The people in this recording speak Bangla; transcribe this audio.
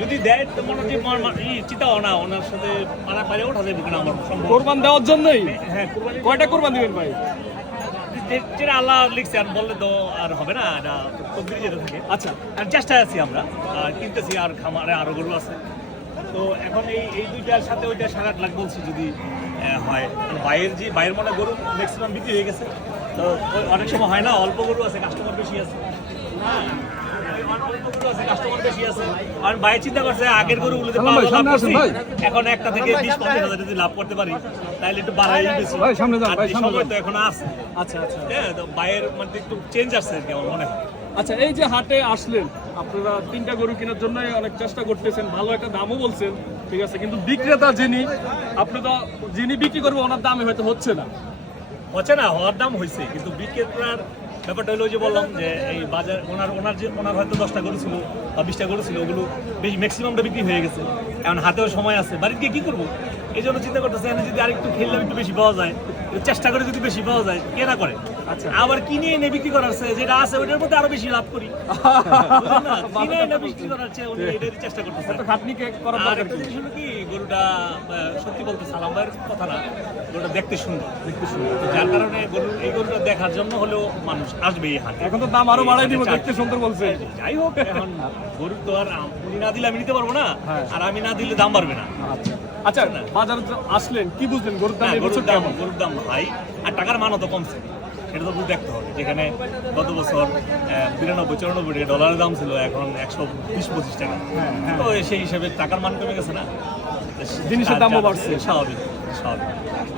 যদি দেয় তো মোটামুটি চিন্তাও না, ওনার সাথে পারে ওঠা যাবে কিনা আমার সম্ভব। কোরবান দেওয়ার জন্যই? হ্যাঁ, কোরবানি কয়টা কোরবান দিবেন ভাই? যেটা আল্লাহ লিখছে, আর বললে তো আর হবে না, এটা তকদিরে যেতে থাকে। আচ্ছা, আর চেষ্টায় আছি আমরা, কিনতেছি, আর খামারে আরো গরু আছে। তো এখন এই দুইটার সাথে ওইটা 8.5 লাখ বলছি যদি হয়। বাইরের মনে গরু ম্যাক্সিমাম বিক্রি হয়ে গেছে। তো অনেক সময় হয় না, অল্প গরু আছে, কাস্টমার বেশি আছে। হ্যাঁ, অল্প গরু আছে, কাস্টমার বেশি আছে। আর বাইরে চিন্তা করছে আগের গরুগুলোতে এখন একটা থেকে 20-25 হাজার যদি লাভ করতে পারি তাহলে একটু বাড়াই বেশি। সময় তো এখন আছে। আচ্ছা আচ্ছা হ্যাঁ, তো বাইরের মানে একটু চেঞ্জ আসছে আর কি আমার মনে হয়। আচ্ছা, এই যে হাটে আসলেন আপনারা 3টা গরু কেনার জন্য অনেক চেষ্টা করতেছেন, ভালো একটা দামও বলছেন, ঠিক আছে, কিন্তু বিক্রেতা যিনি বিক্রি করবে ওনার দামে হয়তো হচ্ছে না। হচ্ছে না, হওয়ার দাম হয়েছে, কিন্তু বিক্রেতার ব্যাপারটা হলো যে বললাম যে এই বাজার ওনার হয়তো 10টা গরু ছিল বা 20টা গরু ছিল, ওগুলো বেশি ম্যাক্সিমামটা বিক্রি হয়ে গেছে। এখন হাতেও সময় আছে, বাড়িতে গিয়ে কী করবো, এই জন্য চিন্তা করতেছে যদি আরেকটু খেললে একটু বেশি পাওয়া যায়, চেষ্টা করে যদি বেশি পাওয়া যায়, কে না করে। আচ্ছা, আবার কিনে এনে বিক্রি করার চেয়ে যেটা আছে ওইটার মধ্যে আরো বেশি লাভ করি। বুঝলেন না? কিনে এনে বিক্রি করার চেয়ে উনি এটারই চেষ্টা করতেছে। একটা খাটনি করার আর দরকার একটা কি? জিনিস হলো কি, গরুটা সত্যি বলতে সালাম ভাইয়ের কথা না, গরুটা দেখতে সুন্দর, তো যার কারণে এই গরুটা দেখার জন্য হলেও মানুষ আসবে এই হাটে। এখন তো দাম আরো বাড়াই দিব, দেখতে সুন্দর বলছে। যাই হোক, এখন গরুর তো আর উনি না দিলে আমি নিতে পারবো না, হ্যাঁ। আর আমি না দিলে দাম বাড়বে না। আচ্ছা আচ্ছা, বাজারে তো আসলেন, কি বুঝলেন গরুর দাম না, এবছর কেমন? গরুর দাম ভাই, আর টাকার মানও তো কমছে, সেটা তো দেখতে হবে। যেখানে গত বছর 92-94 ডলারের দাম ছিল, এখন 120-25 টাকা। তো সেই হিসেবে টাকার মান কমে গেছে না, জিনিসের দামও বাড়ছে। স্বাভাবিক।